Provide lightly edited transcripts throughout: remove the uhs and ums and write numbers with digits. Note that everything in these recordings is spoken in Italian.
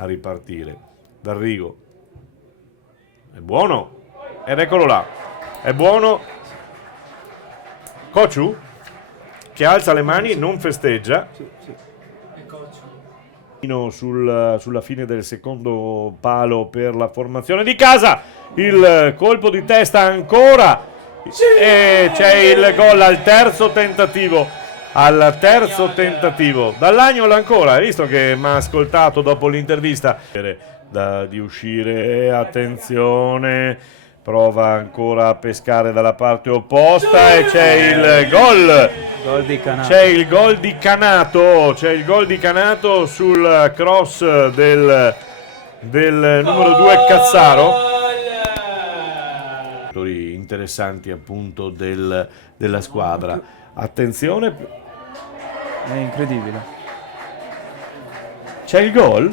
a ripartire. D'Arrigo è buono ed eccolo là, è buono. Cociu che alza le mani, non festeggia. Sulla fine del secondo palo per la formazione di casa, il colpo di testa ancora e c'è il gol al terzo tentativo. Dall'Agnol ancora, hai visto che mi ha ascoltato dopo l'intervista di uscire, attenzione, prova ancora a pescare dalla parte opposta e c'è il gol. C'è il gol di Canato sul cross del numero 2 Cazzaro. Interessanti appunto della squadra. Attenzione, È incredibile. c'è il gol?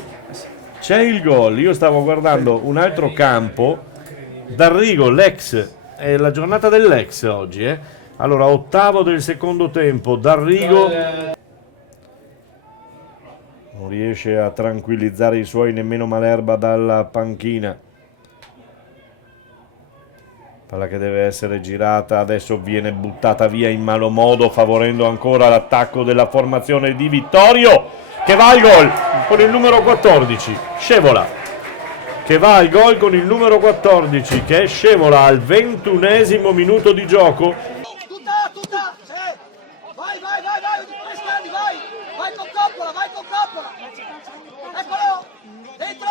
C'è il gol. Io stavo guardando un altro campo. D'Arrigo, l'ex, è la giornata dell'ex oggi, Allora, ottavo del secondo tempo, D'Arrigo non riesce a tranquillizzare i suoi nemmeno Malerba dalla panchina. Palla che deve essere girata, adesso viene buttata via in malo modo, favorendo ancora l'attacco della formazione di Vittorio, che va al gol con il numero 14, Scevola. Che va al gol con il numero 14, che è Scevola al 21esimo minuto di gioco. Vai con Coppola, eccolo, dentro,